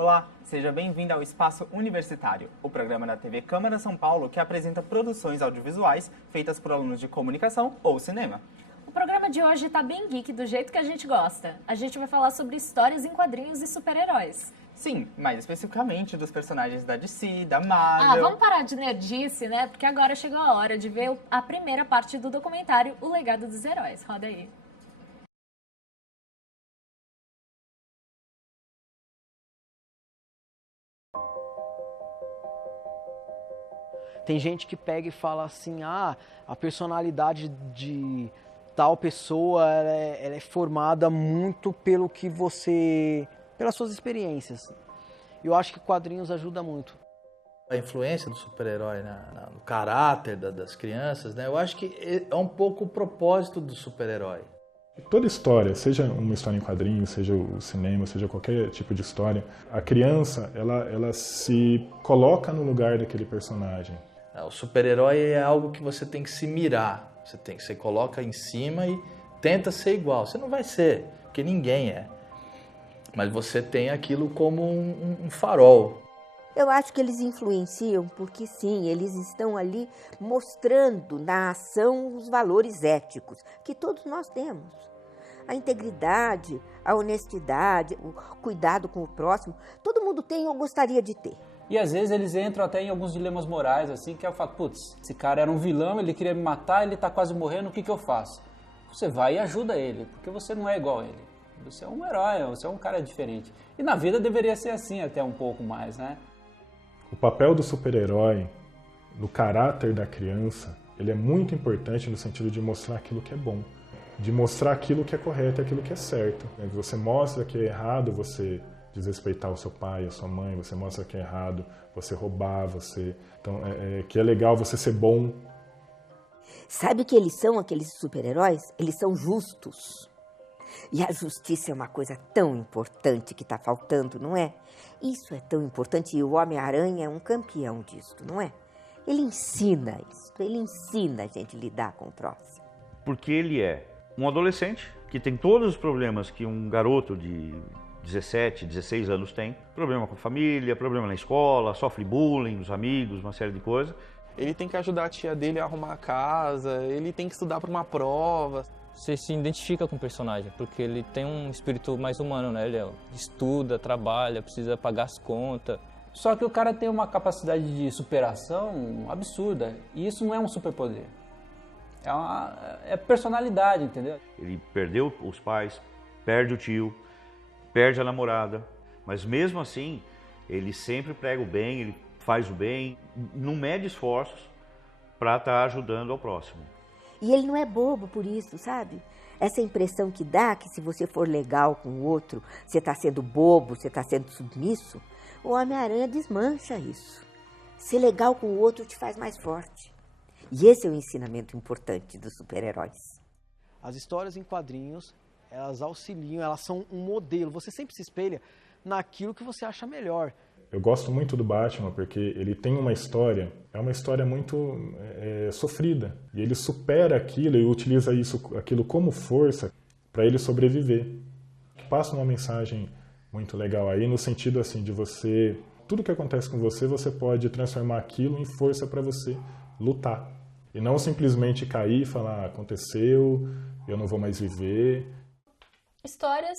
Olá, seja bem-vindo ao Espaço Universitário, o programa da TV Câmara São Paulo que apresenta produções audiovisuais feitas por alunos de comunicação ou cinema. O programa de hoje tá bem geek, do jeito que a gente gosta. A gente vai falar sobre histórias em quadrinhos e super-heróis. Sim, mais especificamente dos personagens da DC, da Marvel... Vamos parar de nerdice, né? Porque agora chegou a hora de ver a primeira parte do documentário O Legado dos Heróis. Roda aí. Tem gente que pega e fala assim, a personalidade de tal pessoa ela é formada muito pelo que pelas suas experiências. Eu acho que quadrinhos ajuda muito. A influência do super-herói no caráter das crianças, né? Eu acho que é um pouco o propósito do super-herói. Toda história, seja uma história em quadrinhos, seja o cinema, seja qualquer tipo de história, a criança ela se coloca no lugar daquele personagem. O super-herói é algo que você tem que se mirar. Você coloca em cima e tenta ser igual. Você não vai ser, porque ninguém é. Mas você tem aquilo como um farol. Eu acho que eles influenciam porque, sim, eles estão ali mostrando na ação os valores éticos que todos nós temos. A integridade, a honestidade, o cuidado com o próximo, todo mundo tem ou gostaria de ter. E às vezes eles entram até em alguns dilemas morais, assim, que é o fato, putz, esse cara era um vilão, ele queria me matar, ele tá quase morrendo, o que eu faço? Você vai e ajuda ele, porque você não é igual a ele. Você é um herói, você é um cara diferente. E na vida deveria ser assim até um pouco mais, né? O papel do super-herói, no caráter da criança, ele é muito importante no sentido de mostrar aquilo que é bom. De mostrar aquilo que é correto e aquilo que é certo. Você mostra que é errado você desrespeitar o seu pai, a sua mãe, você mostra que é errado você roubar, então, que é legal você ser bom. Sabe o que eles são, aqueles super-heróis? Eles são justos. E a justiça é uma coisa tão importante que está faltando, não é? Isso é tão importante e o Homem-Aranha é um campeão disso, não é? Ele ensina isso, ele ensina a gente a lidar com o próximo. Porque ele é um adolescente que tem todos os problemas que um garoto de 17, 16 anos tem. Problema com a família, problema na escola, sofre bullying dos amigos, uma série de coisas. Ele tem que ajudar a tia dele a arrumar a casa, ele tem que estudar para uma prova. Você se identifica com o personagem, porque ele tem um espírito mais humano, né? Ele estuda, trabalha, precisa pagar as contas. Só que o cara tem uma capacidade de superação absurda, e isso não é um superpoder. É personalidade, entendeu? Ele perdeu os pais, perde o tio, perde a namorada, mas mesmo assim, ele sempre prega o bem, ele faz o bem, não mede esforços para estar ajudando ao próximo. E ele não é bobo por isso, sabe? Essa impressão que dá que se você for legal com o outro, você está sendo bobo, você está sendo submisso, o Homem-Aranha desmancha isso. Ser legal com o outro te faz mais forte. E esse é o ensinamento importante dos super-heróis. As histórias em quadrinhos, elas auxiliam, elas são um modelo. Você sempre se espelha naquilo que você acha melhor. Eu gosto muito do Batman porque ele tem uma história, é uma história muito sofrida. E ele supera aquilo e utiliza aquilo como força para ele sobreviver. Passa uma mensagem muito legal aí, no sentido assim de você, tudo que acontece com você, você pode transformar aquilo em força para você lutar. E não simplesmente cair e falar, aconteceu, eu não vou mais viver. Histórias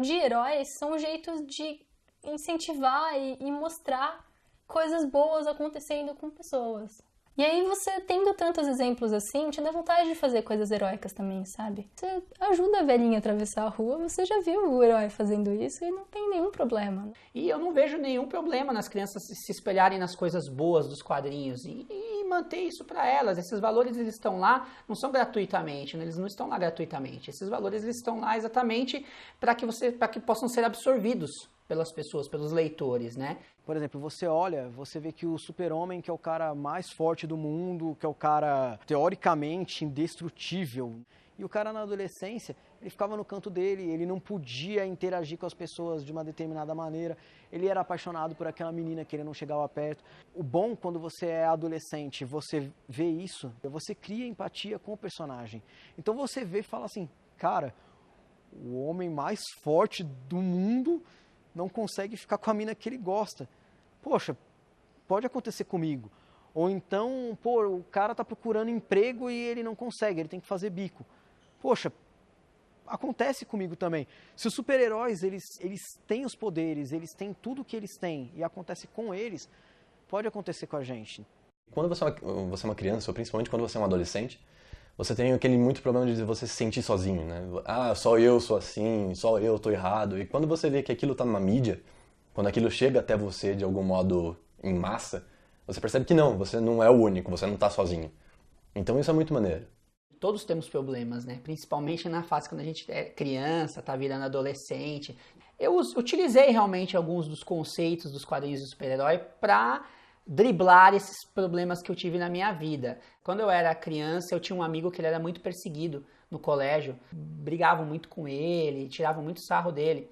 de heróis são jeitos de incentivar e mostrar coisas boas acontecendo com pessoas. E aí você, tendo tantos exemplos assim, te dá vontade de fazer coisas heróicas também, sabe? Você ajuda a velhinha a atravessar a rua, você já viu o herói fazendo isso e não tem nenhum problema. E eu não vejo nenhum problema nas crianças se espelharem nas coisas boas dos quadrinhos e manter isso para elas. Esses valores, eles estão lá, não são gratuitamente, né? Eles não estão lá gratuitamente. Esses valores, eles estão lá exatamente para que possam ser absorvidos pelas pessoas, pelos leitores, né? Por exemplo, você olha, você vê que o Super-Homem, que é o cara mais forte do mundo, que é o cara teoricamente indestrutível, e o cara na adolescência, ele ficava no canto dele, ele não podia interagir com as pessoas de uma determinada maneira, ele era apaixonado por aquela menina que ele não chegava perto. O bom, quando você é adolescente, você vê isso, você cria empatia com o personagem. Então você vê e fala assim, cara, o homem mais forte do mundo não consegue ficar com a mina que ele gosta. Poxa, pode acontecer comigo. Ou então, pô, o cara tá procurando emprego e ele não consegue, ele tem que fazer bico. Poxa, acontece comigo também. Se os super-heróis, eles têm os poderes, eles têm tudo que eles têm e acontece com eles, pode acontecer com a gente. Quando você é uma criança, ou principalmente quando você é um adolescente, você tem aquele muito problema de você se sentir sozinho, né? Ah, só eu sou assim, só eu tô errado. E quando você vê que aquilo tá numa mídia, quando aquilo chega até você de algum modo em massa, você percebe que não, você não é o único, você não tá sozinho. Então isso é muito maneiro. Todos temos problemas, né? Principalmente na fase quando a gente é criança, tá virando adolescente. Eu utilizei realmente alguns dos conceitos dos quadrinhos de super-herói para driblar esses problemas que eu tive na minha vida. Quando eu era criança, eu tinha um amigo que ele era muito perseguido no colégio. Brigavam muito com ele, tiravam muito sarro dele.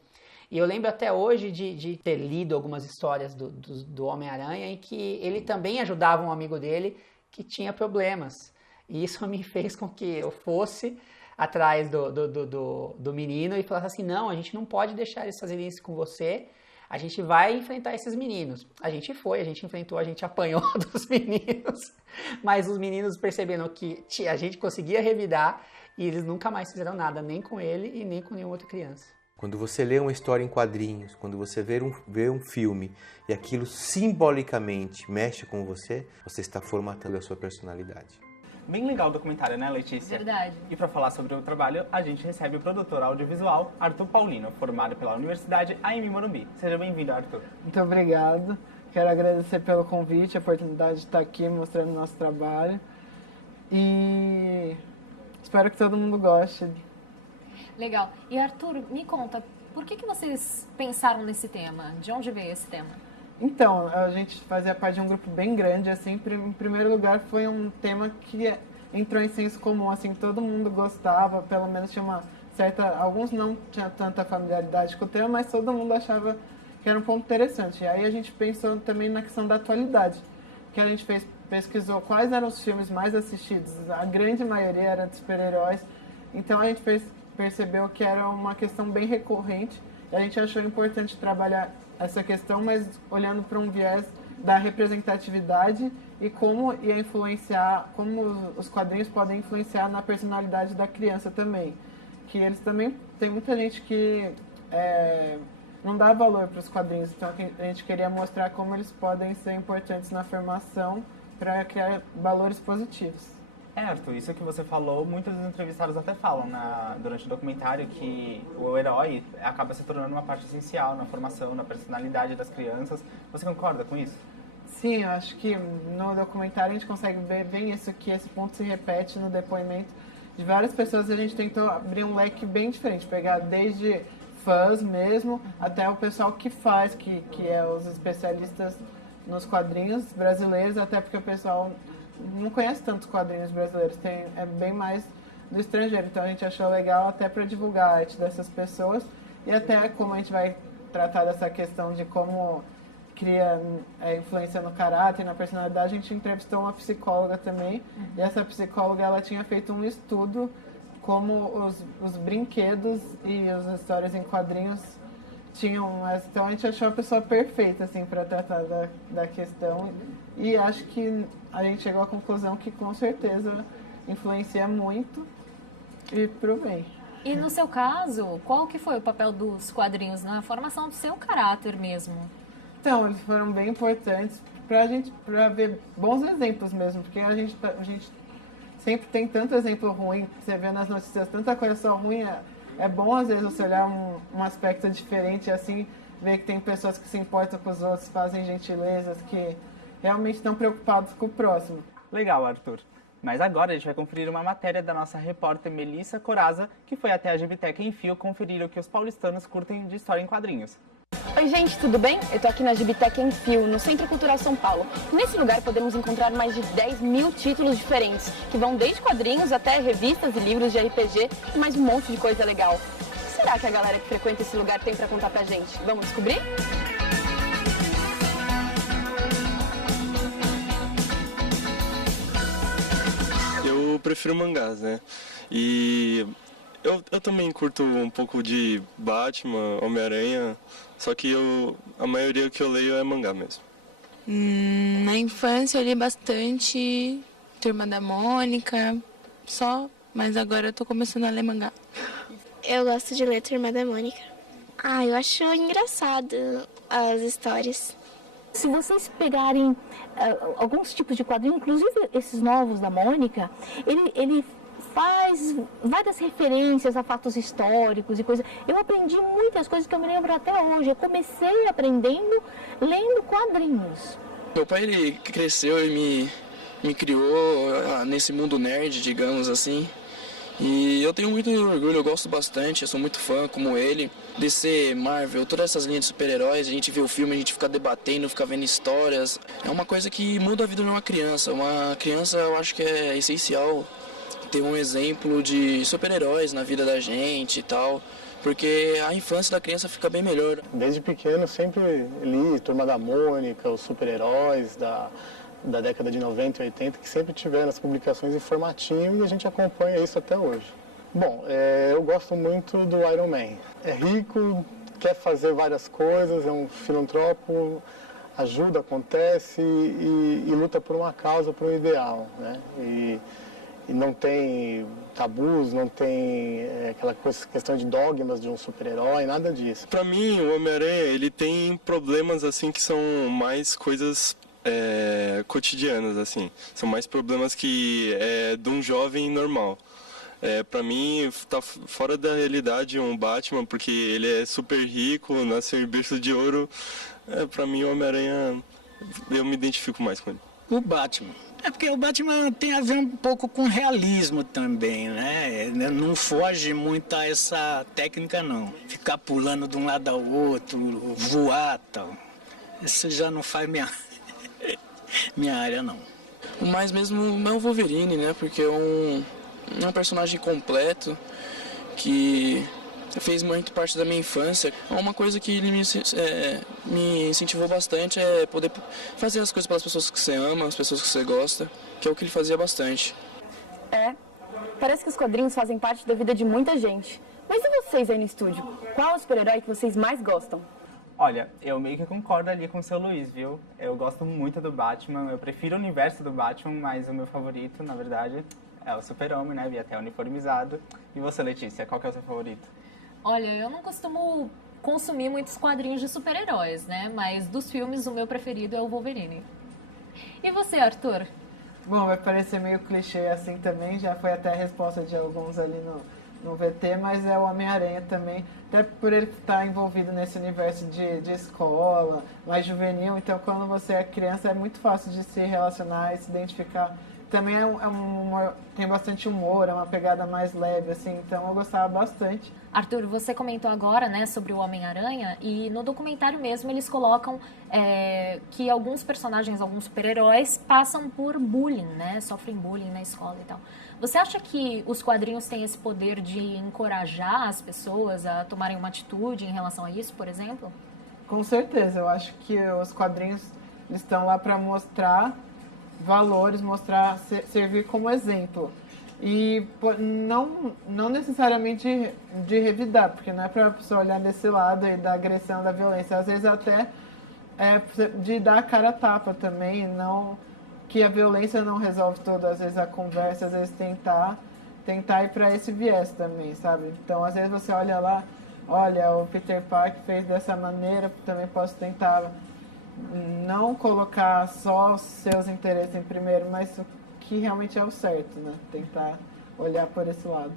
E eu lembro até hoje de ter lido algumas histórias do Homem-Aranha em que ele também ajudava um amigo dele que tinha problemas. E isso me fez com que eu fosse atrás do menino e falasse assim, não, a gente não pode deixar eles fazerem isso com você, a gente vai enfrentar esses meninos. A gente foi, a gente enfrentou, a gente apanhou dos meninos, mas os meninos perceberam que a gente conseguia revidar e eles nunca mais fizeram nada, nem com ele e nem com nenhuma outra criança. Quando você lê uma história em quadrinhos, quando você vê um filme e aquilo simbolicamente mexe com você, você está formatando a sua personalidade. Bem legal o documentário, né, Letícia? Verdade. E para falar sobre o trabalho, a gente recebe o produtor audiovisual Arthur Paulino, formado pela Universidade AMI Morumbi. Seja bem-vindo, Arthur. Muito obrigado. Quero agradecer pelo convite, a oportunidade de estar aqui mostrando o nosso trabalho. E espero que todo mundo goste. Legal. E Arthur, me conta, por que vocês pensaram nesse tema? De onde veio esse tema? Então, a gente fazia parte de um grupo bem grande, assim, em primeiro lugar foi um tema que entrou em senso comum, assim, todo mundo gostava, pelo menos tinha uma certa, alguns não tinham tanta familiaridade com o tema, mas todo mundo achava que era um ponto interessante. E aí a gente pensou também na questão da atualidade, que a gente pesquisou quais eram os filmes mais assistidos, a grande maioria era de super-heróis, então a gente percebeu que era uma questão bem recorrente, e a gente achou importante trabalhar essa questão, mas olhando para um viés da representatividade e como ia influenciar, como os quadrinhos podem influenciar na personalidade da criança também. Que eles também, tem muita gente que não dá valor para os quadrinhos, então a gente queria mostrar como eles podem ser importantes na formação para criar valores positivos. Arthur, isso que você falou, muitos dos entrevistados até falam durante o documentário que o herói acaba se tornando uma parte essencial na formação, na personalidade das crianças. Você concorda com isso? Sim, eu acho que no documentário a gente consegue ver bem isso, que esse ponto se repete no depoimento de várias pessoas. A gente tentou abrir um leque bem diferente, pegar desde fãs mesmo até o pessoal que faz, que é os especialistas nos quadrinhos brasileiros, até porque o pessoal não conhece tantos quadrinhos brasileiros, é bem mais do estrangeiro, então a gente achou legal até para divulgar a arte dessas pessoas e até como a gente vai tratar dessa questão de como cria influência no caráter e na personalidade, a gente entrevistou uma psicóloga também, e essa psicóloga ela tinha feito um estudo como os brinquedos e as histórias em quadrinhos tinham, então a gente achou a pessoa perfeita assim para tratar da questão e acho que a gente chegou à conclusão que com certeza influencia muito e pro bem. E no seu caso, qual que foi o papel dos quadrinhos na formação do seu caráter mesmo? Então, eles foram bem importantes para ver bons exemplos mesmo, porque a gente sempre tem tanto exemplo ruim, você vê nas notícias tanta coisa só ruim, é bom às vezes você olhar um aspecto diferente e assim ver que tem pessoas que se importam com os outros, fazem gentilezas, que realmente estão preocupados com o próximo. Legal, Arthur. Mas agora a gente vai conferir uma matéria da nossa repórter Melissa Coraza, que foi até a Gibiteca em Fio conferir o que os paulistanos curtem de história em quadrinhos. Oi gente, tudo bem? Eu tô aqui na Gibiteca em Fio, no Centro Cultural São Paulo. Nesse lugar podemos encontrar mais de 10 mil títulos diferentes, que vão desde quadrinhos até revistas e livros de RPG e mais um monte de coisa legal. O que será que a galera que frequenta esse lugar tem pra contar pra gente? Vamos descobrir? Eu prefiro mangás, né? E Eu também curto um pouco de Batman, Homem-Aranha, só que a maioria que eu leio é mangá mesmo. Na infância eu li bastante Turma da Mônica, só, mas agora eu tô começando a ler mangá. Eu gosto de ler Turma da Mônica. Eu acho engraçado as histórias. Se vocês pegarem alguns tipos de quadrinhos, inclusive esses novos da Mônica, ele faz várias referências a fatos históricos e coisas. Eu aprendi muitas coisas que eu me lembro até hoje. Eu comecei aprendendo lendo quadrinhos. Meu pai, ele cresceu e me criou nesse mundo nerd, digamos assim. E eu tenho muito orgulho, eu gosto bastante, eu sou muito fã, como ele. DC, Marvel, todas essas linhas de super-heróis, a gente vê o filme, a gente fica debatendo, fica vendo histórias. É uma coisa que muda a vida de uma criança. Uma criança, eu acho que é essencial ter um exemplo de super-heróis na vida da gente e tal, porque a infância da criança fica bem melhor. Desde pequeno sempre li Turma da Mônica, os super-heróis da década de 90 e 80, que sempre tiveram as publicações em formatinho e a gente acompanha isso até hoje. Bom, eu gosto muito do Iron Man. É rico, quer fazer várias coisas, é um filantropo, ajuda, acontece e luta por uma causa, por um ideal, né? E não tem tabus, não tem aquela questão de dogmas de um super-herói, nada disso. Pra mim, o Homem-Aranha, ele tem problemas assim que são mais coisas cotidianas, assim. São mais problemas que de um jovem normal. Pra mim, tá fora da realidade um Batman, porque ele é super rico, nasceu em berço de ouro. Pra mim, o Homem-Aranha, eu me identifico mais com ele. O Batman. Porque o Batman tem a ver um pouco com realismo também, né? Não foge muito a essa técnica, não. Ficar pulando de um lado ao outro, voar e tal. Isso já não faz minha área, não. O mais mesmo é o Wolverine, né? Porque é um personagem completo que fez muito parte da minha infância. Uma coisa que ele me incentivou bastante é poder fazer as coisas pelas pessoas que você ama, as pessoas que você gosta, que é o que ele fazia bastante. Parece que os quadrinhos fazem parte da vida de muita gente. Mas e vocês aí no estúdio? Qual é o super-herói que vocês mais gostam? Olha, eu meio que concordo ali com o seu Luiz, viu? Eu gosto muito do Batman, eu prefiro o universo do Batman, mas o meu favorito, na verdade, é o Super-Homem, né? Vi até uniformizado. E você, Letícia, qual que é o seu favorito? Olha, eu não costumo consumir muitos quadrinhos de super-heróis, né? Mas dos filmes, o meu preferido é o Wolverine. E você, Arthur? Bom, vai parecer meio clichê assim também, já foi até a resposta de alguns ali no VT, mas é o Homem-Aranha também, até por ele estar envolvido nesse universo de escola, mais juvenil, então quando você é criança é muito fácil de se relacionar e se identificar. Também tem bastante humor, é uma pegada mais leve, assim, então eu gostava bastante. Arthur, você comentou agora, né, sobre o Homem-Aranha, e no documentário mesmo eles colocam que alguns personagens, alguns super-heróis, passam por bullying, né, sofrem bullying na escola e tal. Você acha que os quadrinhos têm esse poder de encorajar as pessoas a tomarem uma atitude em relação a isso, por exemplo? Com certeza, eu acho que os quadrinhos estão lá para mostrar valores, servir como exemplo. E não necessariamente de revidar, porque não é para a pessoa olhar desse lado aí da agressão, da violência. Às vezes até de dar a cara a tapa também, não que a violência não resolve tudo, às vezes a conversa, às vezes tentar ir para esse viés também, sabe? Então, às vezes você olha lá, olha, o Peter Parker fez dessa maneira, também posso tentar não colocar só os seus interesses em primeiro, mas o que realmente é o certo, né? Tentar olhar por esse lado.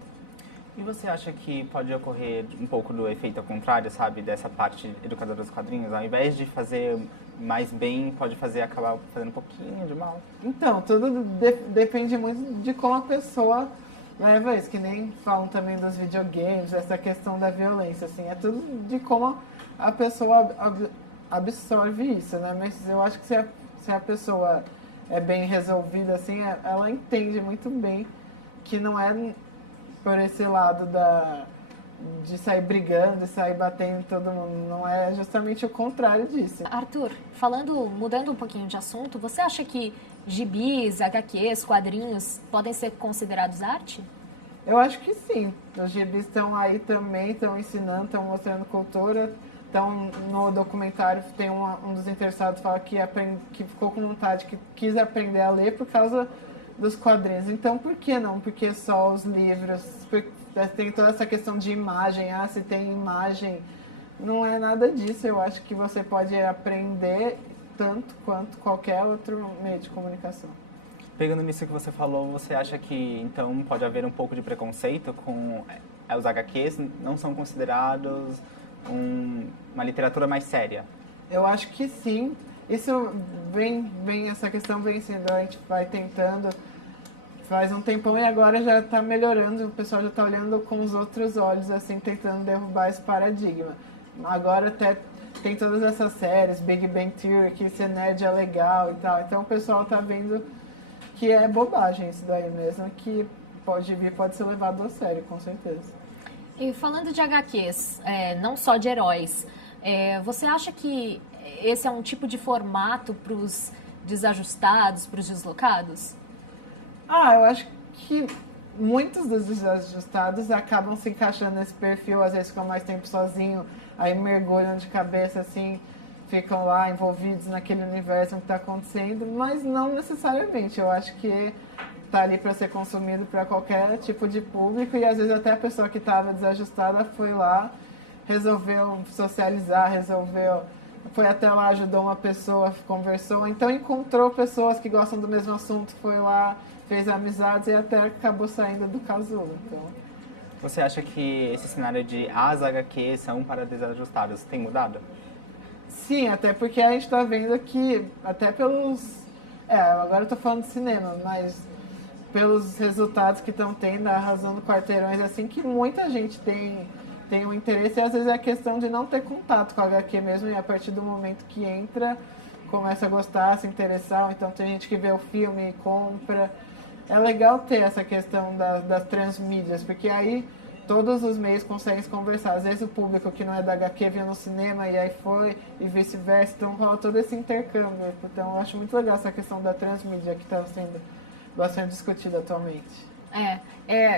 E você acha que pode ocorrer um pouco do efeito ao contrário, sabe? Dessa parte educadora dos quadrinhos? Ao invés de fazer mais bem, pode acabar fazendo um pouquinho de mal? Então, tudo depende muito de como a pessoa leva isso. Que nem falam também dos videogames, essa questão da violência, assim. É tudo de como a pessoa absorve isso, né? Mas eu acho que se a pessoa é bem resolvida, assim, ela entende muito bem que não é por esse lado de sair brigando, de sair batendo em todo mundo. Não é justamente o contrário disso. Arthur, mudando um pouquinho de assunto, você acha que gibis, HQs, quadrinhos podem ser considerados arte? Eu acho que sim. Os gibis estão aí também, estão ensinando, estão mostrando cultura. Então, no documentário, tem um dos interessados fala que ficou com vontade, que quis aprender a ler por causa dos quadrinhos. Então, por que não? Porque só os livros, tem toda essa questão de imagem, se tem imagem, não é nada disso. Eu acho que você pode aprender tanto quanto qualquer outro meio de comunicação. Pegando nisso que você falou, você acha que então pode haver um pouco de preconceito com os HQs? Não são considerados uma literatura mais séria? Eu acho que sim. Isso essa questão vem sendo, a gente vai tentando faz um tempão e agora já está melhorando, o pessoal já está olhando com os outros olhos, assim, tentando derrubar esse paradigma. Agora até tem todas essas séries, Big Bang Theory, que ser nerd é legal e tal, então o pessoal está vendo que é bobagem isso daí mesmo, que pode ser levado a sério, com certeza. E falando de HQs, não só de heróis, você acha que esse é um tipo de formato para os desajustados, para os deslocados? Eu acho que muitos dos desajustados acabam se encaixando nesse perfil, às vezes ficam mais tempo sozinho, aí mergulham de cabeça assim, ficam lá envolvidos naquele universo que está acontecendo, mas não necessariamente. Eu acho que está ali para ser consumido para qualquer tipo de público e às vezes até a pessoa que estava desajustada foi lá, resolveu socializar, foi até lá, ajudou uma pessoa, conversou, então encontrou pessoas que gostam do mesmo assunto, foi lá, fez amizades e até acabou saindo do casulo. Então. Você acha que esse cenário de as HQs são para desajustados tem mudado? Sim, até porque a gente está vendo que, até pelos... agora eu estou falando de cinema, mas pelos resultados que estão tendo, arrasando quarteirões, assim, que muita gente tem um interesse, e às vezes é a questão de não ter contato com a HQ mesmo, e a partir do momento que entra, começa a gostar, se interessar, então tem gente que vê o filme e compra. É legal ter essa questão das transmídias, porque aí todos os meios conseguem se conversar. Às vezes o público que não é da HQ viu no cinema e aí foi, e vice-versa, então rola todo esse intercâmbio. Então eu acho muito legal essa questão da transmídia que está sendo bastante discutida atualmente.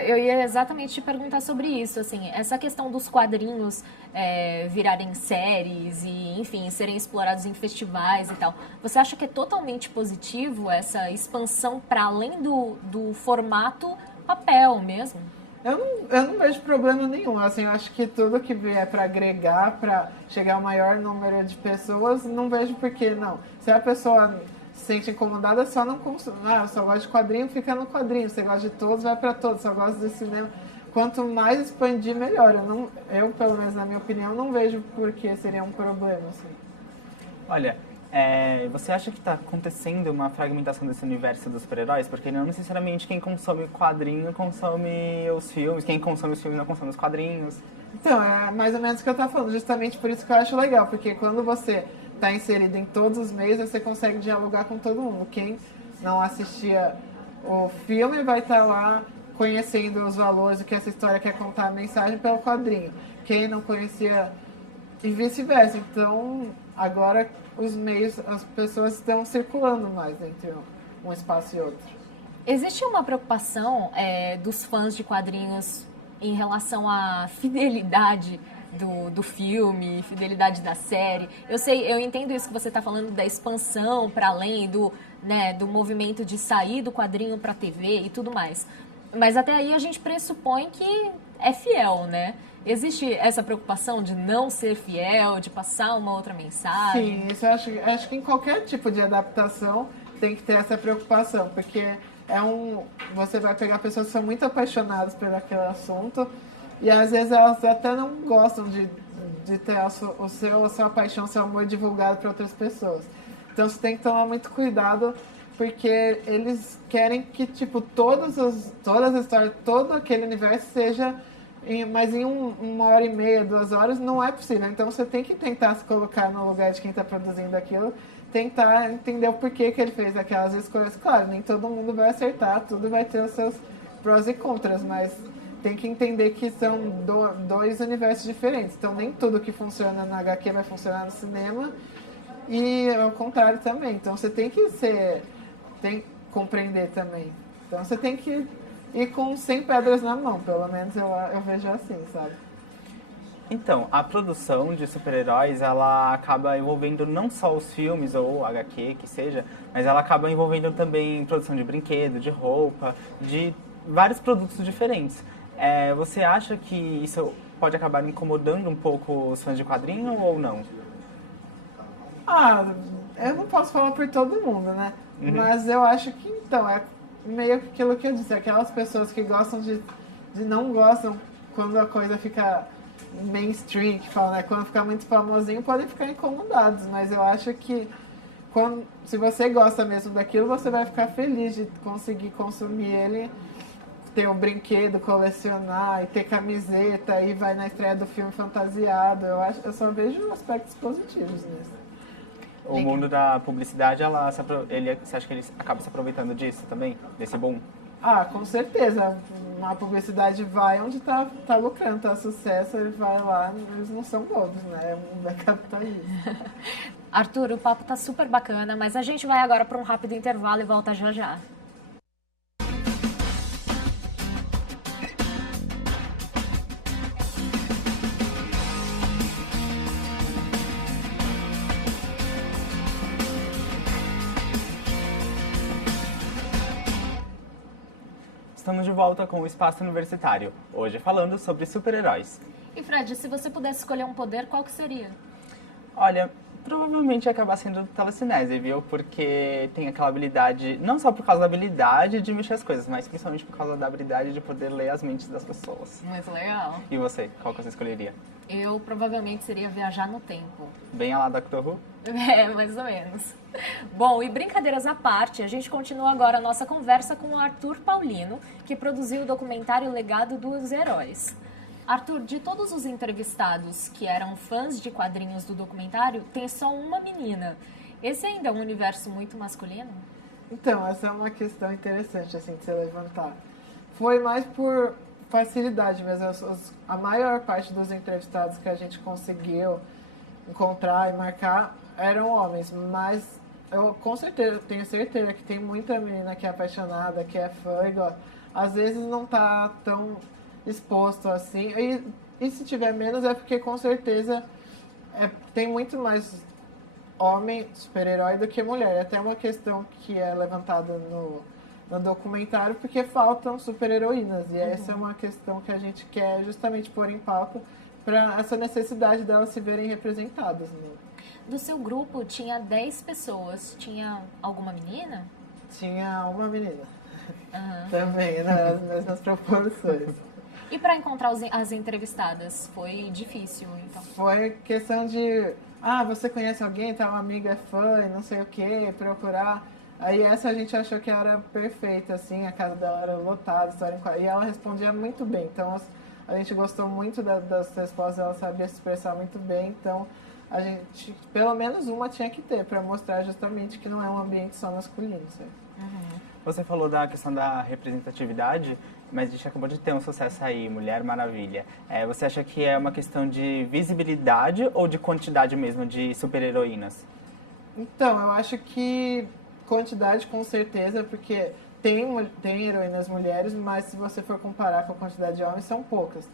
Eu ia exatamente te perguntar sobre isso, assim, essa questão dos quadrinhos virarem séries e, enfim, serem explorados em festivais e tal. Você acha que é totalmente positivo essa expansão para além do formato papel mesmo? Eu não vejo problema nenhum, assim, eu acho que tudo que vier para agregar, para chegar ao maior número de pessoas, não vejo por que não. Se a pessoa se sente incomodada, só não consome. Eu só gosto de quadrinho, fica no quadrinho. Você gosta de todos, vai para todos. Só gosto de cinema. Quanto mais expandir, melhor. Eu, pelo menos na minha opinião, não vejo por que seria um problema. Assim. Olha, você acha que está acontecendo uma fragmentação desse universo dos super-heróis? Porque não necessariamente quem consome quadrinho consome os filmes, quem consome os filmes não consome os quadrinhos. Então, é mais ou menos o que eu estava falando. Justamente por isso que eu acho legal. Porque quando você está inserido em todos os meios, você consegue dialogar com todo mundo. Quem não assistia o filme vai estar lá conhecendo os valores, o que essa história quer contar, a mensagem pelo quadrinho. Quem não conhecia e vice-versa. Então, agora os meios, as pessoas estão circulando mais entre um espaço e outro. Existe uma preocupação dos fãs de quadrinhos em relação à fidelidade do filme, fidelidade da série? Eu entendo isso que você está falando da expansão para além do movimento de sair do quadrinho para a TV e tudo mais. Mas até aí a gente pressupõe que é fiel, né? Existe essa preocupação de não ser fiel, de passar uma outra mensagem? Sim, isso eu acho que em qualquer tipo de adaptação tem que ter essa preocupação, porque você vai pegar pessoas que são muito apaixonadas por aquele assunto e às vezes elas até não gostam de ter a sua paixão, seu amor divulgado para outras pessoas. Então você tem que tomar muito cuidado, porque eles querem que todas as histórias, todo aquele universo seja mas em 1h30, 2 horas não é possível. Então você tem que tentar se colocar no lugar de quem está produzindo aquilo, tentar entender o porquê que ele fez aquelas escolhas. Claro, nem todo mundo vai acertar, tudo vai ter os seus prós e contras, mas tem que entender que são dois universos diferentes. Então nem tudo que funciona na HQ vai funcionar no cinema e ao contrário também. Então você tem que compreender também. Então você tem que e com 100 pedras na mão, pelo menos eu vejo assim, sabe? Então, a produção de super-heróis, ela acaba envolvendo não só os filmes ou HQ, que seja, mas ela acaba envolvendo também produção de brinquedo, de roupa, de vários produtos diferentes. Você acha que isso pode acabar incomodando um pouco os fãs de quadrinho ou não? Eu não posso falar por todo mundo, né? Uhum. Mas eu acho que, então, é meio que aquilo que eu disse, aquelas pessoas que gostam de não gostam quando a coisa fica mainstream, que fala, né? Quando fica muito famosinho, podem ficar incomodados, mas eu acho que se você gosta mesmo daquilo, você vai ficar feliz de conseguir consumir ele, ter um brinquedo, colecionar, e ter camiseta, e vai na estreia do filme fantasiado. Eu só vejo aspectos positivos nisso. O mundo da publicidade, você acha que ele acaba se aproveitando disso também? Desse boom? Com certeza. A publicidade vai onde tá lucrando, tá sucesso, ele vai lá, eles não são bobos, né? É o mundo da capitalismo. Arthur, o papo tá super bacana, mas a gente vai agora para um rápido intervalo e volta já já. Estamos de volta com o Espaço Universitário, hoje falando sobre super-heróis. E Fred, se você pudesse escolher um poder, qual que seria? Olha, provavelmente ia acabar sendo telecinese, viu? Porque tem aquela habilidade, não só por causa da habilidade de mexer as coisas, mas principalmente por causa da habilidade de poder ler as mentes das pessoas. Muito legal. E você, qual que você escolheria? Eu provavelmente seria viajar no tempo. Bem a lá da Doctor Who? Mais ou menos. Bom, e brincadeiras à parte, a gente continua agora a nossa conversa com o Arthur Paulino, que produziu o documentário Legado dos Heróis. Arthur, de todos os entrevistados que eram fãs de quadrinhos do documentário, tem só uma menina. Esse ainda é um universo muito masculino? Então, essa é uma questão interessante assim, de se levantar. Foi mais por facilidade mesmo. A maior parte dos entrevistados que a gente conseguiu encontrar e marcar eram homens, mas eu com certeza, tenho certeza que tem muita menina que é apaixonada, que é fã, igual, às vezes não tá tão exposto assim, e se tiver menos é porque com certeza tem muito mais homem super-herói do que mulher. É até uma questão que é levantada no documentário, porque faltam super-heroínas, e essa é uma questão que a gente quer justamente pôr em pauta para essa necessidade delas se verem representadas. Né? Do seu grupo tinha 10 pessoas, tinha alguma menina? Tinha uma menina. Também, nas mesmas proporções. E para encontrar as entrevistadas, foi difícil, então? Foi questão de, você conhece alguém, tá, uma amiga é fã e não sei o que, procurar. Aí essa a gente achou que era perfeita, assim, a casa dela era lotada, e ela respondia muito bem. Então a gente gostou muito das respostas, ela sabia se expressar muito bem, então a gente, pelo menos uma tinha que ter, para mostrar justamente que não é um ambiente só masculino, certo? Você falou da questão da representatividade, mas a gente acabou de ter um sucesso aí, Mulher Maravilha. Você acha que é uma questão de visibilidade ou de quantidade mesmo de super-heroínas? Então, eu acho que quantidade com certeza, porque tem heroínas mulheres, mas se você for comparar com a quantidade de homens, são poucas.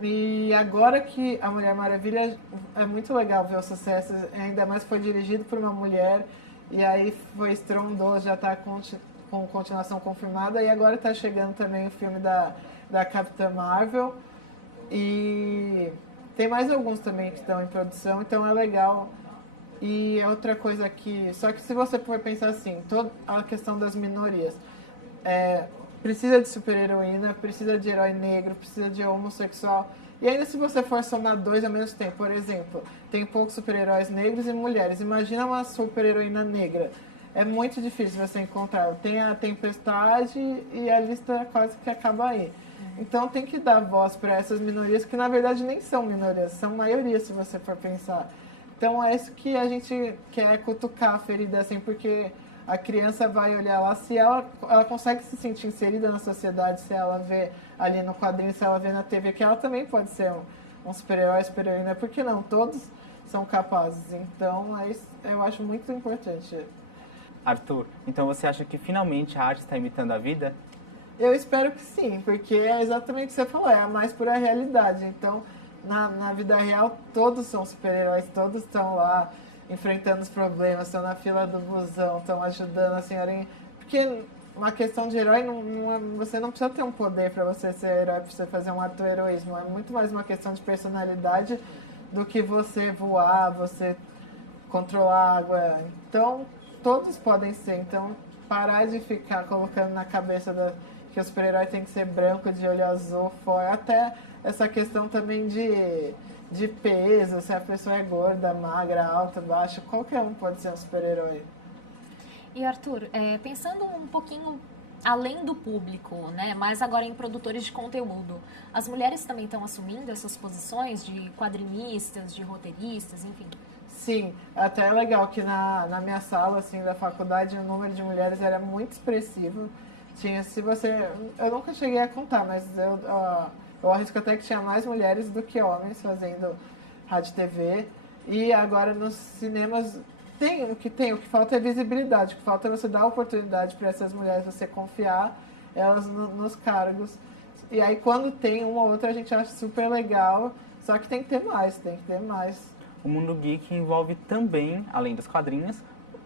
E agora que a Mulher Maravilha, é muito legal ver o sucesso, ainda mais foi dirigido por uma mulher, e aí foi estrondoso, já está com continuação confirmada, e agora está chegando também o filme da Capitã Marvel, e tem mais alguns também que estão em produção, então é legal. E outra coisa aqui, só que se você for pensar assim, toda a questão das minorias, precisa de super-heroína, precisa de herói negro, precisa de homossexual, e ainda se você for somar dois ao mesmo tempo, por exemplo, tem poucos super-heróis negros e mulheres, imagina uma super-heroína negra, é muito difícil você encontrar, tem a Tempestade e a lista quase que acaba aí. Então tem que dar voz para essas minorias, que na verdade nem são minorias, são maioria se você for pensar. Então é isso que a gente quer cutucar a ferida, assim, porque a criança vai olhar lá, se ela consegue se sentir inserida na sociedade, se ela vê ali no quadrinho, se ela vê na TV, que ela também pode ser um super-herói, super-heroína, por que não? Todos são capazes. Então eu acho muito importante. Arthur, então você acha que finalmente a arte está imitando a vida? Eu espero que sim, porque é exatamente o que você falou, é a mais pura realidade. Então, na vida real, todos são super-heróis, todos estão lá enfrentando os problemas, estão na fila do busão, estão ajudando a senhorinha. Porque uma questão de herói, você não precisa ter um poder para você ser herói, para você fazer um ato de heroísmo. É muito mais uma questão de personalidade do que você voar, você controlar a água. Então, todos podem ser. Então, parar de ficar colocando na cabeça que o super-herói tem que ser branco, de olho azul, fora. Até essa questão também de peso, se a pessoa é gorda, magra, alta, baixa, qualquer um pode ser um super-herói. E Arthur, pensando um pouquinho além do público, né, mas agora em produtores de conteúdo, as mulheres também estão assumindo essas posições de quadrinistas, de roteiristas, enfim? Sim, até é legal que na minha sala assim, da faculdade o número de mulheres era muito expressivo. Eu nunca cheguei a contar, mas eu arrisco até que tinha mais mulheres do que homens fazendo rádio e TV. E agora nos cinemas o que falta é visibilidade, o que falta é você dar oportunidade para essas mulheres, você confiar elas nos cargos. E aí quando tem uma ou outra a gente acha super legal, só que tem que ter mais. O mundo geek envolve também, além dos quadrinhos,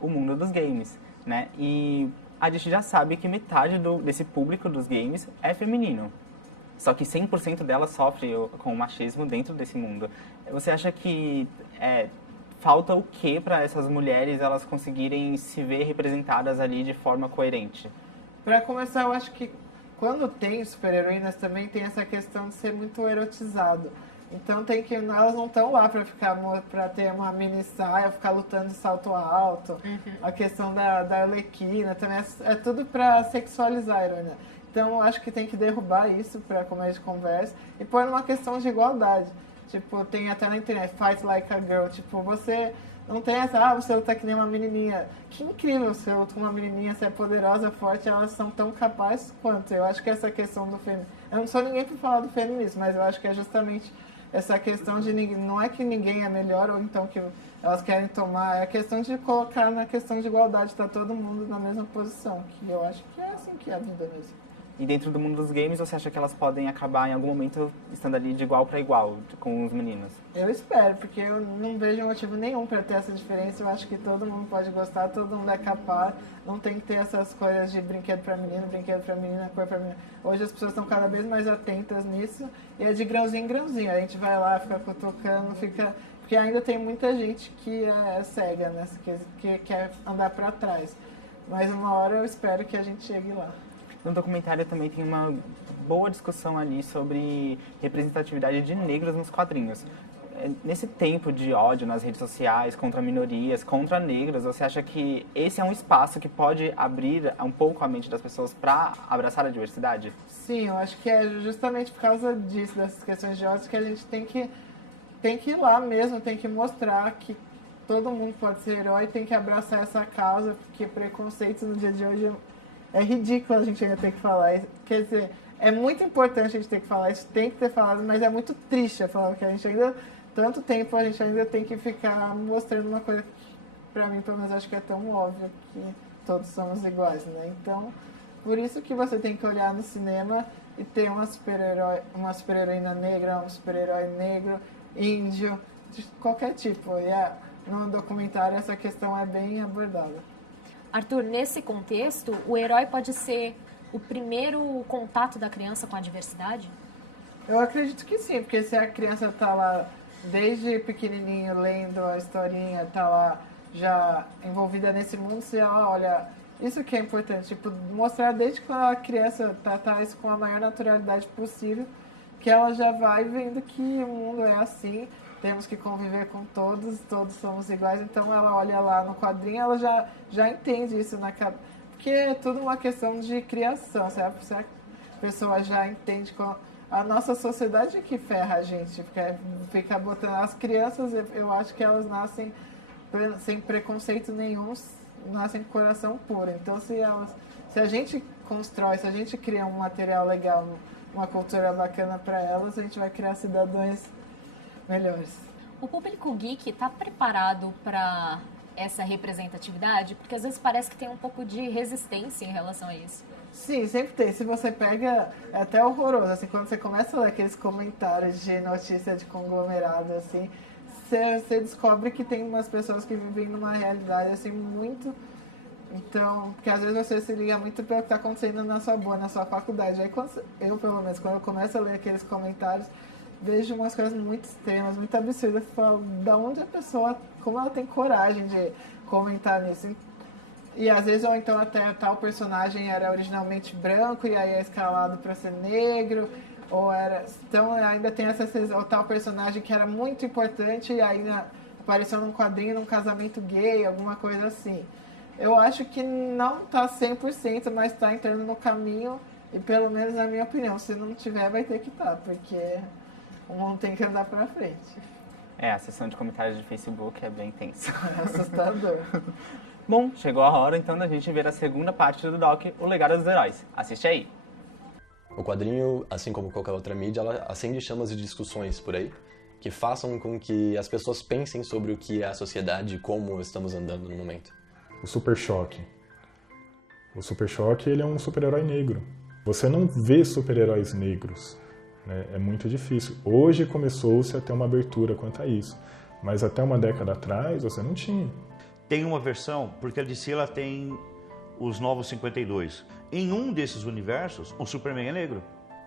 o mundo dos games, né? E a gente já sabe que metade desse público dos games é feminino. Só que 100% delas sofre com o machismo dentro desse mundo. Você acha que falta o que para essas mulheres elas conseguirem se ver representadas ali de forma coerente? Para começar, eu acho que quando tem super-heroínas também tem essa questão de ser muito erotizado. Então elas não estão lá para ter uma mini saia, ficar lutando de salto alto. A questão da Arlequina também é tudo para sexualizar a heroína. Então eu acho que tem que derrubar isso para começo de conversa e pôr numa questão de igualdade. Tipo, tem até na internet, fight like a girl. Tipo, você não tem essa, você luta que nem uma menininha. Que incrível você luta com uma menininha, você é poderosa, forte, elas são tão capazes quanto. Eu acho que essa questão do feminismo... Eu não sou ninguém para falar do feminismo, mas eu acho que é justamente essa questão de não é que ninguém é melhor ou então que elas querem tomar, é a questão de colocar na questão de igualdade, tá todo mundo na mesma posição, que eu acho que é assim que é a vida mesmo. E dentro do mundo dos games, você acha que elas podem acabar em algum momento estando ali de igual para igual com os meninos? Eu espero, porque eu não vejo motivo nenhum para ter essa diferença. Eu acho que todo mundo pode gostar, todo mundo é capaz. Não tem que ter essas coisas de brinquedo para menino, brinquedo para menina, cor para menina. Hoje as pessoas estão cada vez mais atentas nisso. E é de grãozinho em grãozinho. A gente vai lá, fica cutucando, porque ainda tem muita gente que é cega, né? Que quer andar para trás. Mas uma hora eu espero que a gente chegue lá. No documentário também tem uma boa discussão ali sobre representatividade de negros nos quadrinhos. Nesse tempo de ódio nas redes sociais, contra minorias, contra negros, você acha que esse é um espaço que pode abrir um pouco a mente das pessoas para abraçar a diversidade? Sim, eu acho que é justamente por causa disso, dessas questões de ódio, que a gente tem que ir lá mesmo, tem que mostrar que todo mundo pode ser herói, tem que abraçar essa causa, porque preconceito no dia de hoje é ridículo a gente ainda ter que falar isso. Quer dizer, é muito importante a gente ter que falar isso, tem que ter falado, mas é muito triste falar que a gente ainda, tanto tempo, a gente ainda tem que ficar mostrando uma coisa que, pra mim, pelo menos, acho que é tão óbvio que todos somos iguais, né? Então, por isso que você tem que olhar no cinema e ter uma super-heroína negra, um super-herói negro, índio, de qualquer tipo. E no documentário essa questão é bem abordada. Arthur, nesse contexto, o herói pode ser o primeiro contato da criança com a diversidade? Eu acredito que sim, porque se a criança está lá desde pequenininho lendo a historinha, está lá já envolvida nesse mundo, se ela olha, isso que é importante, tipo, mostrar desde que a criança tratar isso com a maior naturalidade possível, que ela já vai vendo que o mundo é assim, temos que conviver com todos somos iguais, então ela olha lá no quadrinho, ela já entende isso na cabeça, porque é tudo uma questão de criação, sabe? Se a pessoa já entende, a nossa sociedade que ferra a gente, porque fica botando, as crianças, eu acho que elas nascem sem preconceito nenhum, nascem com coração puro, então se a gente constrói, se a gente cria um material legal, uma cultura bacana para elas, a gente vai criar cidadãos melhores. O público geek está preparado para essa representatividade? Porque às vezes parece que tem um pouco de resistência em relação a isso. Sim, sempre tem. Se você pega, é até horroroso, assim, quando você começa a ler aqueles comentários de notícia de conglomerado, assim, você descobre que tem umas pessoas que vivem numa realidade, assim, muito... Então, porque às vezes você se liga muito pelo que está acontecendo na sua faculdade. Aí eu, pelo menos, quando eu começo a ler aqueles comentários, vejo umas coisas muito extremas, muito absurdas. Eu falo, da onde a pessoa, como ela tem coragem de comentar nisso? E às vezes, ou então até tal personagem era originalmente branco e aí é escalado para ser negro, ou era... Então ainda tem ou tal personagem que era muito importante e aí apareceu num quadrinho, num casamento gay, alguma coisa assim. Eu acho que não tá 100%, mas tá entrando no caminho, e pelo menos na minha opinião, se não tiver, vai ter que estar, porque o mundo tem que andar pra frente. A sessão de comentários de Facebook é bem tensa. É assustador. Bom, chegou a hora então da gente ver a segunda parte do doc, O Legado dos Heróis. Assiste aí! O quadrinho, assim como qualquer outra mídia, ela acende chamas de discussões por aí, que façam com que as pessoas pensem sobre o que é a sociedade e como estamos andando no momento. O Super Choque. O Super Choque, ele é um super-herói negro. Você não vê super-heróis negros, né? É muito difícil. Hoje começou-se a ter uma abertura quanto a isso, mas até uma década atrás você não tinha. Tem uma versão, porque a DC ela tem os Novos 52. Em um desses universos, o Superman é negro.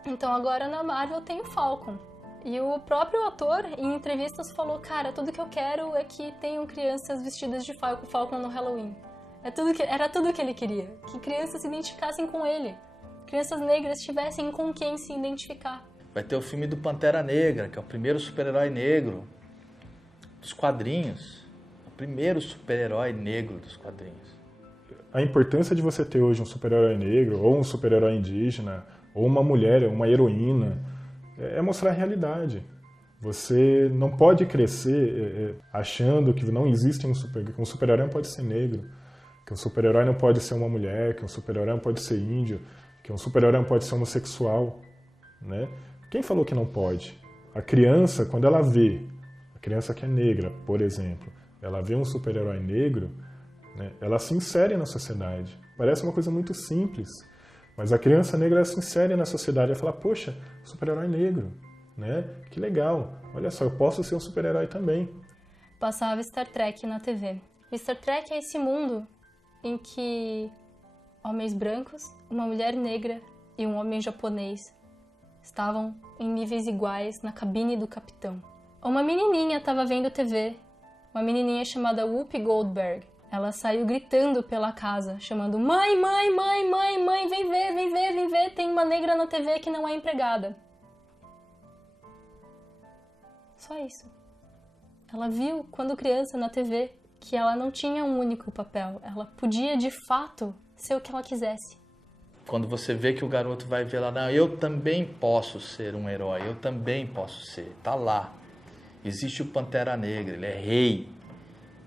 Então agora na Marvel tem o Falcon. E o próprio ator, em entrevistas, falou, cara, tudo que eu quero é que tenham crianças vestidas de Falcon no Halloween. Era tudo que ele queria. Que crianças se identificassem com ele. Crianças negras tivessem com quem se identificar. Vai ter o filme do Pantera Negra, que é o primeiro super-herói negro dos quadrinhos. O primeiro super-herói negro dos quadrinhos. A importância de você ter hoje um super-herói negro, ou um super-herói indígena, ou uma mulher, uma heroína, é mostrar a realidade. Você não pode crescer achando que não existe que um super-herói não pode ser negro, que um super-herói não pode ser uma mulher, que um super-herói não pode ser índio, que um super-herói não pode ser homossexual, né? Quem falou que não pode? A criança, quando ela vê, a criança que é negra, por exemplo, ela vê um super-herói negro, né, ela se insere na sociedade. Parece uma coisa muito simples, mas a criança negra se insere na sociedade e fala, poxa, super-herói negro, né? Que legal, olha só, eu posso ser um super-herói também. Passava Star Trek na TV. E Star Trek é esse mundo em que homens brancos, uma mulher negra e um homem japonês estavam em níveis iguais na cabine do capitão. Uma menininha estava vendo TV, uma menininha chamada Whoopi Goldberg. Ela saiu gritando pela casa, chamando mãe, mãe, mãe, mãe, mãe, vem ver, vem ver, vem ver, tem uma negra na TV que não é empregada. Só isso. Ela viu, quando criança, na TV, que ela não tinha um único papel. Ela podia, de fato, ser o que ela quisesse. Quando você vê que o garoto vai ver lá, não, eu também posso ser um herói, eu também posso ser. Tá lá. Existe o Pantera Negra, ele é rei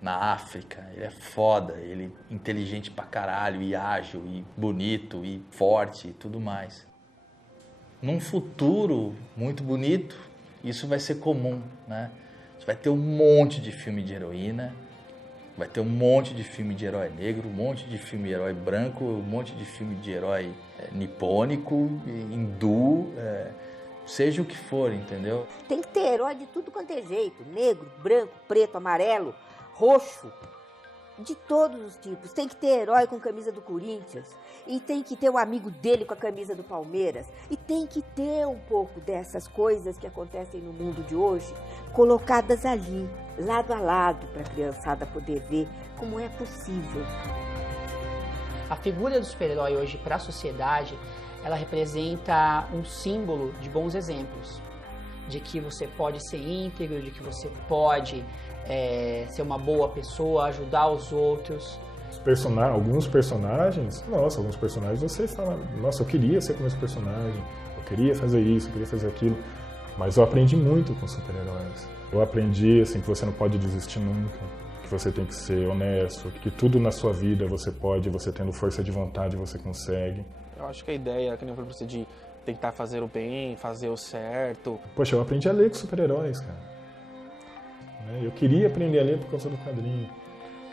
na África, ele é foda, ele é inteligente pra caralho, e ágil, e bonito, e forte, e tudo mais. Num futuro muito bonito, isso vai ser comum, né? Você vai ter um monte de filme de heroína, vai ter um monte de filme de herói negro, um monte de filme de herói branco, um monte de filme de herói nipônico, hindu, seja o que for, entendeu? Tem que ter herói de tudo quanto é jeito, negro, branco, preto, amarelo, roxo, de todos os tipos. Tem que ter herói com camisa do Corinthians, e tem que ter um amigo dele com a camisa do Palmeiras, e tem que ter um pouco dessas coisas que acontecem no mundo de hoje, colocadas ali, lado a lado, para a criançada poder ver como é possível. A figura do super-herói hoje para a sociedade, ela representa um símbolo de bons exemplos, de que você pode ser íntegro, de que você pode ser uma boa pessoa, ajudar os outros. Alguns personagens você fala, nossa, eu queria ser como esse personagem, eu queria fazer isso, eu queria fazer aquilo, mas eu aprendi muito com super-heróis. Eu aprendi assim, que você não pode desistir nunca, que você tem que ser honesto, que tudo na sua vida você pode, você tendo força de vontade, você consegue. Eu acho que a ideia, que nem eu falei pra você, de tentar fazer o bem, fazer o certo. Poxa, eu aprendi a ler com super-heróis, cara. Eu queria aprender a ler por causa do quadrinho.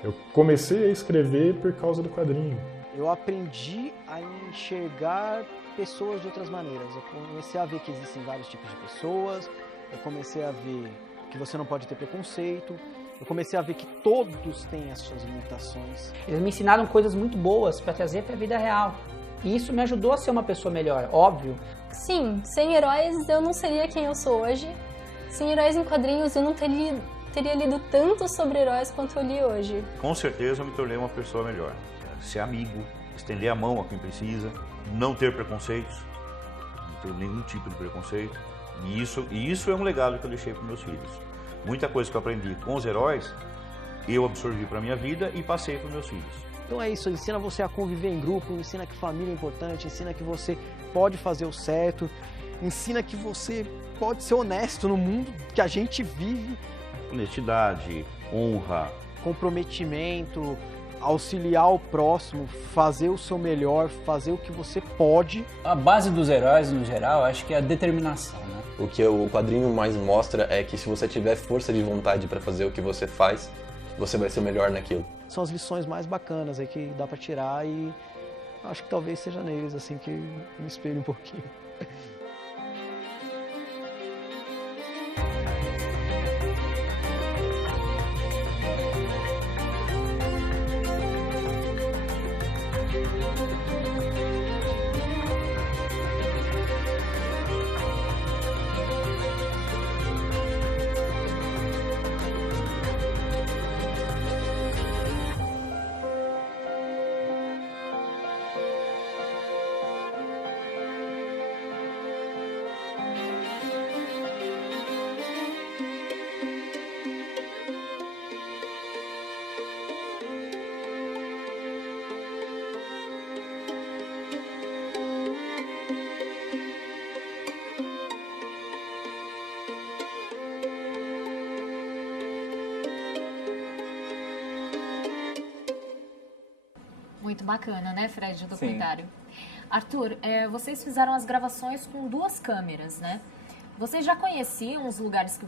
Eu comecei a escrever por causa do quadrinho. eu aprendi a enxergar pessoas de outras maneiras. Eu comecei a ver que existem vários tipos de pessoas, eu comecei a ver que você não pode ter preconceito, eu comecei a ver que todos têm as suas limitações. Eles me ensinaram coisas muito boas para trazer para a vida real. E isso me ajudou a ser uma pessoa melhor, óbvio. Sim, sem heróis eu não seria quem eu sou hoje. Sem heróis em quadrinhos eu não teria lido tanto sobre heróis quanto eu li hoje. Com certeza eu me tornei uma pessoa melhor. Ser amigo, estender a mão a quem precisa, não ter preconceitos, não ter nenhum tipo de preconceito. E isso é um legado que eu deixei para meus filhos. Muita coisa que eu aprendi com os heróis, eu absorvi para minha vida e passei para meus filhos. Então é isso, ensina você a conviver em grupo, ensina que família é importante, ensina que você pode fazer o certo, ensina que você pode ser honesto no mundo que a gente vive. Honestidade, honra, comprometimento, auxiliar o próximo, fazer o seu melhor, fazer o que você pode. A base dos heróis, no geral, acho que é a determinação, né? O que o quadrinho mais mostra é que se você tiver força de vontade para fazer o que você faz, você vai ser o melhor naquilo. São as lições mais bacanas aí que dá para tirar e acho que talvez seja neles assim que me espelho um pouquinho. Muito bacana, né, Fred, o documentário. Sim. Arthur, vocês fizeram as gravações com 2 câmeras, né? Vocês já conheciam os lugares que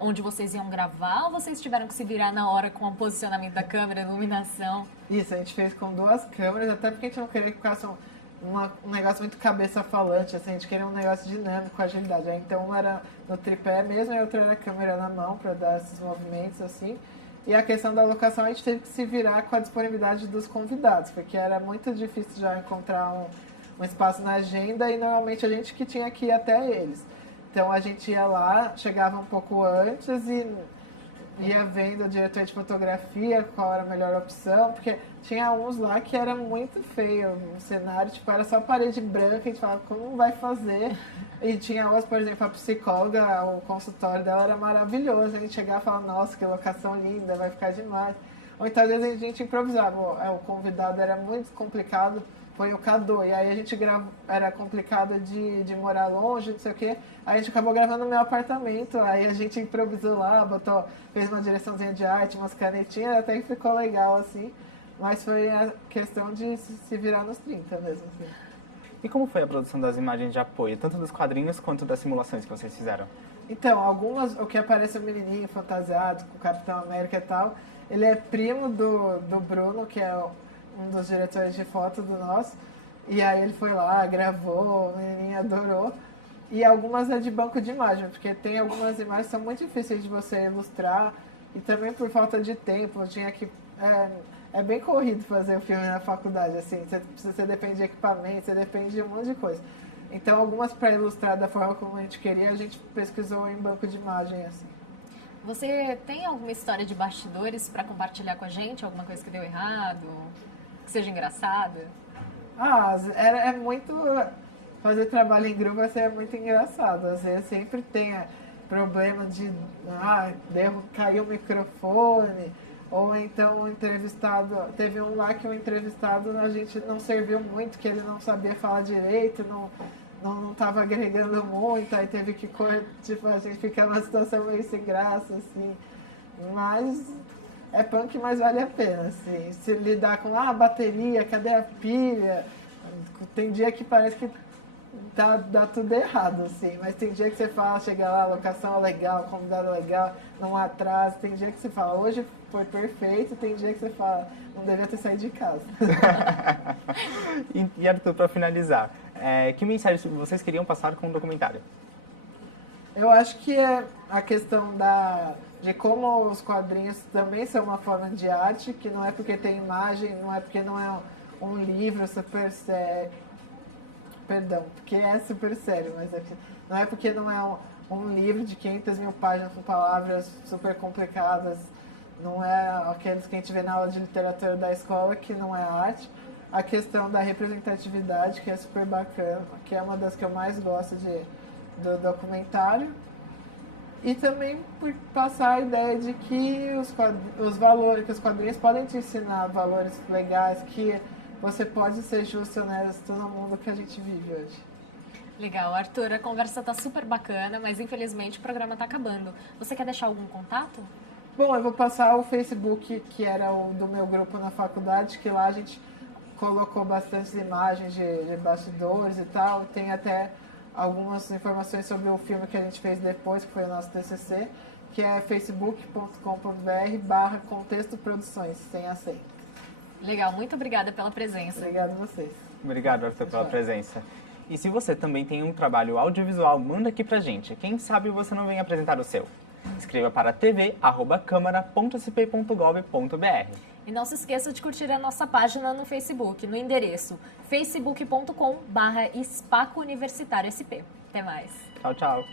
onde vocês iam gravar, ou vocês tiveram que se virar na hora com o posicionamento da câmera, iluminação? Isso, a gente fez com 2 câmeras, até porque a gente não queria que ficasse um negócio muito cabeça falante, assim, a gente queria um negócio dinâmico, com agilidade. Aí, então, um era no tripé mesmo, e a outra era a câmera na mão, para dar esses movimentos, assim. E a questão da locação, a gente teve que se virar com a disponibilidade dos convidados, porque era muito difícil já encontrar um espaço na agenda e normalmente a gente que tinha que ir até eles. Então a gente ia lá, chegava um pouco antes e ia vendo o diretor de fotografia qual era a melhor opção, porque tinha uns lá que era muito feio, um cenário, tipo, era só parede branca, a gente falava, como vai fazer? E tinha outros, por exemplo, a psicóloga, o consultório dela era maravilhoso, a gente chegava e falava, nossa, que locação linda, vai ficar demais. Ou então, às vezes, a gente improvisava, o convidado era muito complicado, foi o Cadu, e aí a gente era complicado de morar longe, não sei o quê, aí a gente acabou gravando no meu apartamento, aí a gente improvisou lá, fez uma direçãozinha de arte, umas canetinhas, até que ficou legal, assim, mas foi a questão de se virar nos 30 mesmo, assim. E como foi a produção das imagens de apoio, tanto dos quadrinhos quanto das simulações que vocês fizeram? Então, algumas, o que aparece o menininho fantasiado com o Capitão América e tal, ele é primo do Bruno, que é um dos diretores de foto do nosso, e aí ele foi lá, gravou, o menininho adorou. E algumas é de banco de imagem, porque tem algumas imagens que são muito difíceis de você ilustrar, e também por falta de tempo, tinha que... É bem corrido fazer o filme na faculdade, assim, você depende de equipamento, você depende de um monte de coisa. Então, algumas para ilustrar da forma como a gente queria, a gente pesquisou em banco de imagem, assim. Você tem alguma história de bastidores para compartilhar com a gente? Alguma coisa que deu errado? Que seja engraçada? É muito... Fazer trabalho em grupo é muito engraçado. Às vezes sempre tem problema de... caiu o microfone... Ou então o entrevistado, teve um lá que o entrevistado a gente não serviu muito, que ele não sabia falar direito, não estava agregando muito, aí teve que, tipo, a gente fica numa situação meio sem graça, assim. Mas é punk, mas vale a pena, assim. Se lidar com, bateria, cadê a pilha? Tem dia que parece que dá tudo errado, assim. Mas tem dia que você fala, chega lá, a locação é legal, convidado é legal, não atrasa. Tem dia que você fala, hoje foi perfeito, tem dia que você fala, não devia ter saído de casa. E Arthur, para finalizar, que mensagem vocês queriam passar com o documentário? Eu acho que é a questão de como os quadrinhos também são uma forma de arte, que não é porque tem imagem, não é porque não é um livro super sério, perdão, porque é super sério, mas não é porque não é um livro de 500 mil páginas com palavras super complicadas, não é aqueles que a gente vê na aula de literatura da escola, que não é arte. A questão da representatividade, que é super bacana, que é uma das que eu mais gosto do documentário. E também por passar a ideia de que os valores, que os quadrinhos podem te ensinar valores legais, que você pode ser justo e honesto no mundo que a gente vive hoje. Legal, Arthur, a conversa tá super bacana, mas infelizmente o programa tá acabando. Você quer deixar algum contato? Bom, eu vou passar o Facebook, que era o do meu grupo na faculdade, que lá a gente colocou bastantes imagens de bastidores e tal. Tem até algumas informações sobre o filme que a gente fez depois, que foi o nosso TCC, que é facebook.com.br/Contexto Produções, sem acento. Legal, muito obrigada pela presença. Obrigada a vocês. Obrigado, Arthur, pela presença. E se você também tem um trabalho audiovisual, manda aqui pra gente. Quem sabe você não vem apresentar o seu. Escreva para tv@câmara.sp.gov.br. E não se esqueça de curtir a nossa página no Facebook, no endereço facebook.com/Espaco Universitário SP. Até mais. Tchau, tchau.